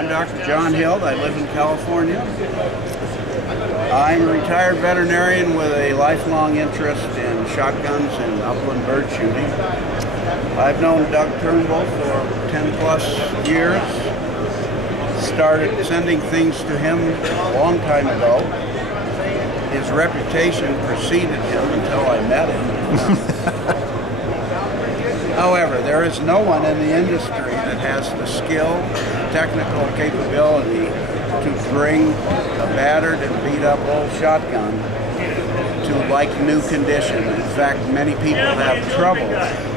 I'm Dr. John Hill. I live in California. I'm a retired veterinarian with a lifelong interest in shotguns and upland bird shooting. I've known Doug Turnbull for 10 plus years. Started sending things to him a long time ago. His reputation preceded him until I met him. However, there is no one in the industry that has the skill, technical capability to bring a battered and beat up old shotgun to like new condition. In fact, many people have trouble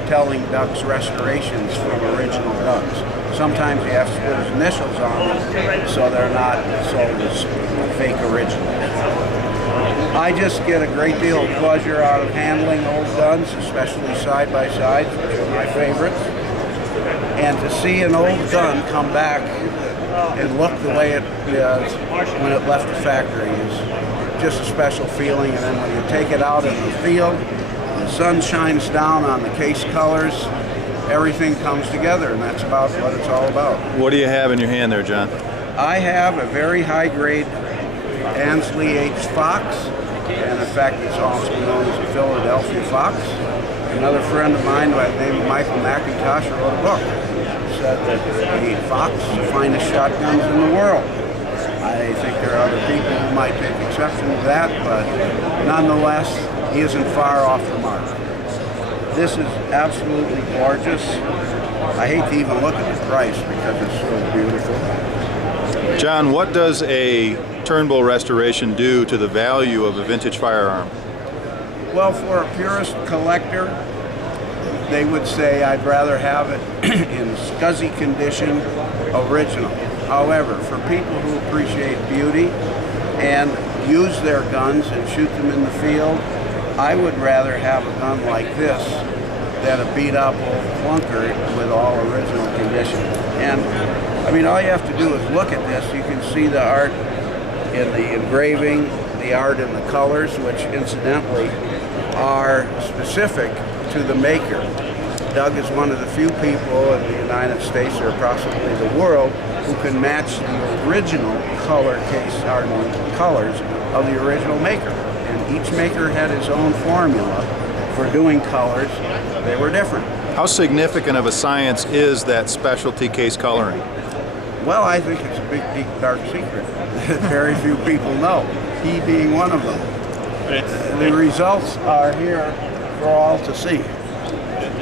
telling Doug's restorations from original guns. Sometimes you have to put his initials on them so they're not sold as fake originals. I just get a great deal of pleasure out of handling old guns, especially side-by-sides, which are my favorites. And to see an old gun come back and look the way it does when it left the factory is just a special feeling. And then when you take it out in the field, the sun shines down on the case colors, everything comes together, and that's about what it's all about. What do you have in your hand there, John? I have a very high-grade Ansley H. Fox, and in fact it's also known as a Philadelphia Fox. Another friend of mine by the name of Michael McIntosh wrote a book. Said that the Fox is the finest shotguns in the world. I think there are other people who might take exception to that, but nonetheless, he isn't far off the mark. This is absolutely gorgeous. I hate to even look at the price because it's so beautiful. John, what does a Turnbull Restoration do to the value of a vintage firearm? Well, for a purist collector, they would say I'd rather have it in scuzzy condition, original. However, for people who appreciate beauty and use their guns and shoot them in the field, I would rather have a gun like this than a beat up old clunker with all original condition. And I mean, all you have to do is look at this. You can see the art in the engraving, the art in the colors, which incidentally are specific to the maker. Doug is one of the few people in the United States, or possibly the world, who can match the original color case art colors of the original maker. And each maker had his own formula for doing colors. They were different. How significant of a science is that specialty case coloring? Well, I think it's a big, deep, dark secret that very few people know, he being one of them. The results are here for all to see.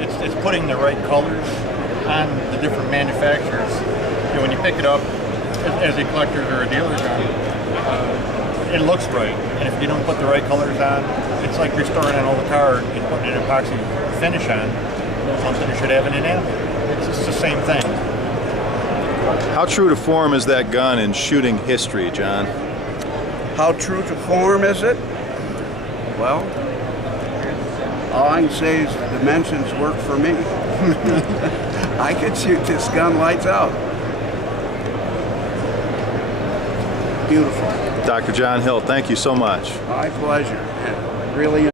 It's putting the right colors on the different manufacturers. You know, when you pick it up as a collector or a dealer gun, it looks right. And if you don't put the right colors on, it's like restoring an old car and putting an epoxy finish on something you should have in an animal. It's just the same thing. How true to form is that gun in shooting history, John? How true to form is it? Well, all I can say is the dimensions work for me. I could shoot this gun lights out. Beautiful. Dr. John Hill, thank you so much. My pleasure. Really